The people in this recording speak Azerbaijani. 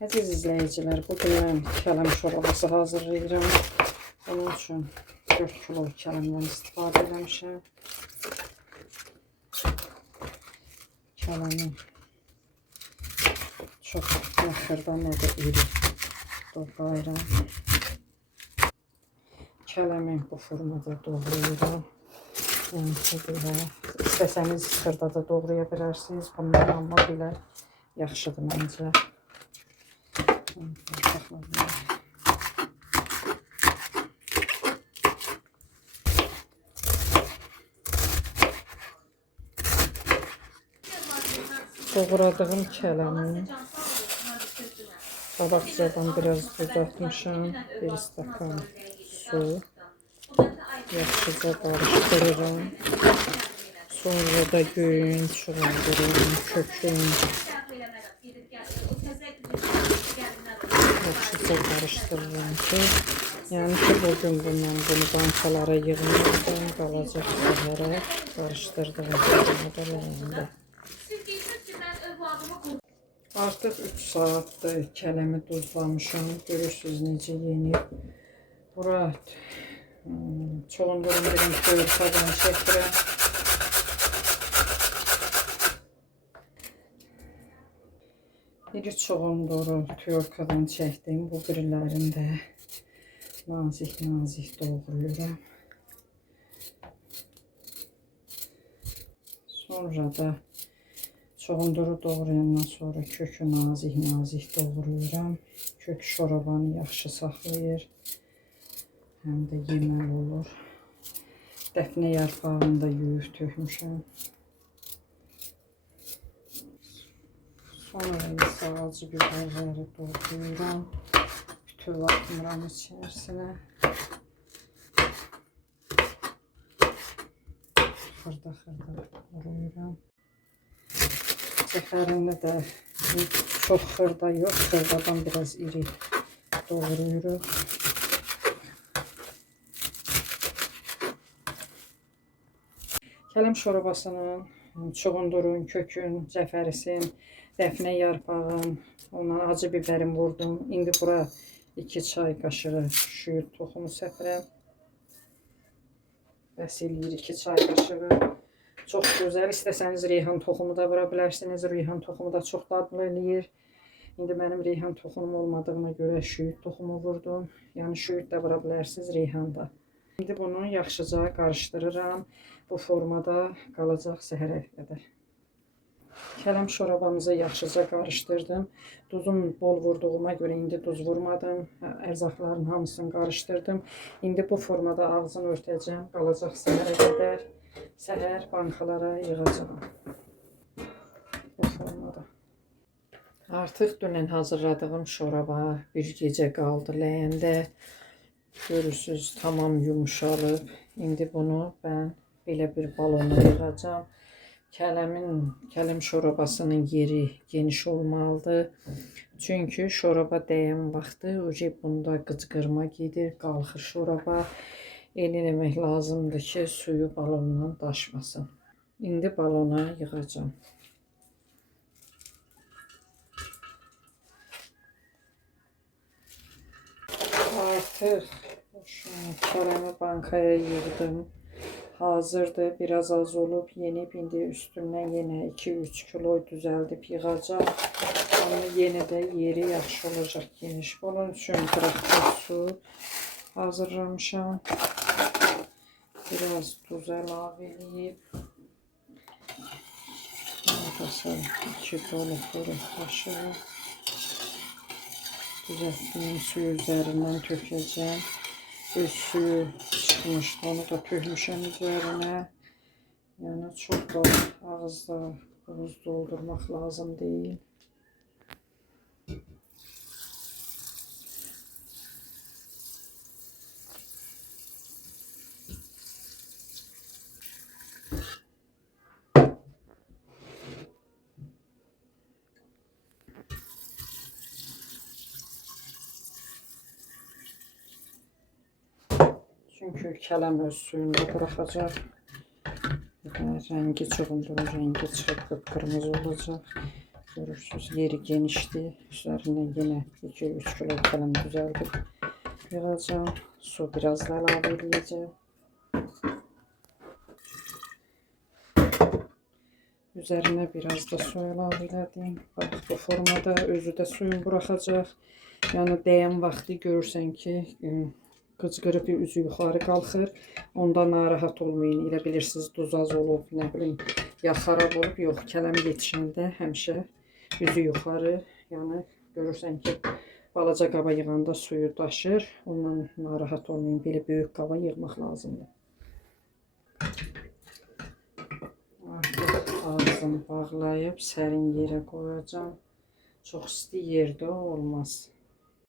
Əziz izləyicilər, bugün mən kələm şorbası hazırlayıram. Bunun üçün 4 kilo kələmdən istifadə etmişəm. Kələmi çox yaxırdan da iri doğrayıram. Kələmi bu formada doğrayıram. Yəni ki, belə istəsəniz xırda da doğraya bilərsiniz. Bundan amma belə yaxşıdır məncə. Doğradığım kələmi qabaqcadan biraz duz atmışam, 1 stəkan su, yaxşıca qarışdırıram. Sonra da göyün, çuğundurum, kökün yaxşıca qarışdırıram ki, yəni ki, bugün bundan bunu bankalara yığmışdım, qalacaq səhərə qarışdırdığım formada ləyəndə. Artıq 3 saatdır kələmi duzlamışam. Görürsünüz necə yenib. Bura çoğunluğun birinci örtədən çəkirəm. Biri çoğunluğu tüyorkadan çəkdim. Bu birilərini də nazik doğrayıram. Sonra da çoğunluğu doğrayandan sonra kökü nazik doğrayıram. Kök şorabanı yaxşı saxlayır. Həm də yeməli olur. Dəfnə yarpağını da yuyub tökmüşəm. Sonra isə acı biberləri doğrayıram. Bütöv atmıram içərisinə. Xırda doğrayıram. Cəfərini də çox xırda yox, xırdadan biraz iri doğrayırıq. Kələm şorbasının çoğundurun, kökün, cəfərisin, dəfnə yarpağın, ona acı biberim vurdum. İndi bura 2 çay qaşığı şüyüd toxumu səpirəm. Bəs eləyir 2 çay qaşığı. Çox gözəl. İstəsəniz reyhan toxumu da vura bilərsiniz. Reyhan toxumu da çox dadlı eləyir. İndi mənim reyhan toxumum olmadığına görə şüyüd toxumu vurdum. Yəni şüyüd də vura bilərsiniz, reyhan da. İndi bunu yaxşıca qarışdırıram. Bu formada qalacaq səhərə qədər. Kələm şorabamızı yaxşıca qarışdırdım. Duzum bol vurduğuma görə indi duz vurmadım. Ərzaqların hamısını qarışdırdım. İndi bu formada ağzını örtəcəm. Qalacaq səhərə qədər. Səhər bankalara yığacağım. Bu formada. Artıq dünən hazırladığım şoraba bir gecə qaldı ləyəndə. Görürsünüz, tamam yumuşalıb. İndi bunu mən belə bir balona yığacağım. Kələm şorabasının yeri geniş olmalıdır. Çünki şoraba dəyən vaxtı bunda qıcqırma gedir, qalxır şoraba. Eləmək lazımdır ki, suyu balondan daşmasın. İndi balona yığacağım. Artıq kələmi bankaya yığdım. Hazırdır. Biraz az olub, yenib. İndi üstündən yenə 2-3 kilo düzəldib yığacağım. Amma yenə də yeri yaxşı olacaq geniş. Bunun üçün qıraqda su hazırlamışam. Biraz duz əlavə edib. 2 dolu xörək qaşığı. Düzəltdiyim suyu üzərindən tökəcəm. Öz suyu çıxmışdı, onu da tökmüşəm üzərinə. Yəni çox da ağızda buz doldurmaq lazım deyil. Çünki kələm öz suyunda buraxacaq. Rəngi çoğundur, rəngi çıxıb qıpqırmızı olacaq. Görürsünüz, yeri genişdir. Üzərindən yenə 2-3 kilo kələm düzəldib yığacağım. Su biraz da əlavə edəcəm. Üzərinə biraz da su əlavə elədim. Bax, bu formada özü də suyun buraxacaq. Yəni dəyən vaxtı görürsən ki, qıcqırıb üzü yuxarı qalxır. Onda narahat olmayın. Elə bilirsiniz duz az olub, nə bilim, ya xarab olub. Yox, kələm yetişəndə həmişə üzü yuxarı. Yəni görürsən ki, balaca qaba yığanda suyu daşır. Ondan narahat olmayın. Belə böyük qaba yığmaq lazımdır. Artıq ağzını bağlayıb sərin yerə qoyacağım. Çox isti yerdə olmaz.